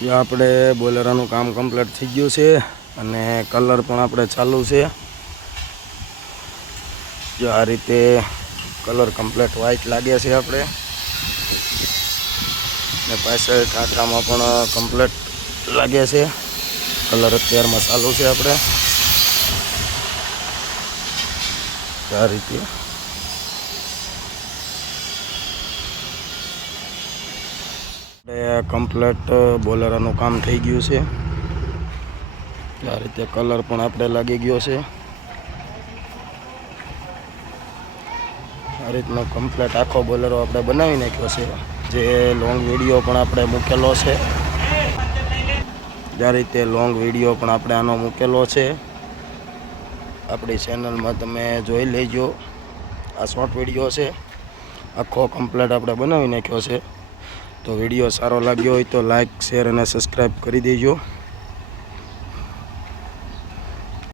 જો આપણે બોલેરોનું કામ કમ્પ્લીટ થઈ ગયું છે અને કલર પણ આપણે ચાલુ છે। જો આ રીતે કલર કમ્પ્લીટ વ્હાઇટ લાગે છે આપણે ને પાછળ કાંટામાં પણ કમ્પ્લીટ લાગે છે। કલર અત્યારમાં ચાલુ છે આપણે આ રીતે કમ્પ્લીટ બોલેરોનું કામ થઈ ગયું છે। આ રીતે કલર પણ આપણે લાગી ગયો છે। આ રીતનો કમ્પ્લીટ આખો બોલેરો આપણે બનાવી નાખ્યો છે। જે લોંગ વિડીયો પણ આપણે મૂકેલો છે। આ રીતે લોંગ વિડીયો પણ આપણે આનો મૂકેલો છે આપણી ચેનલમાં, તમે જોઈ લેજો। આ શોર્ટ વિડીયો છે, આખો કમ્પ્લીટ આપણે બનાવી નાખ્યો છે। તો વિડીયો સારો લાગ્યો હોય તો લાઈક, શેર અને સબસ્ક્રાઈબ કરી દેજો।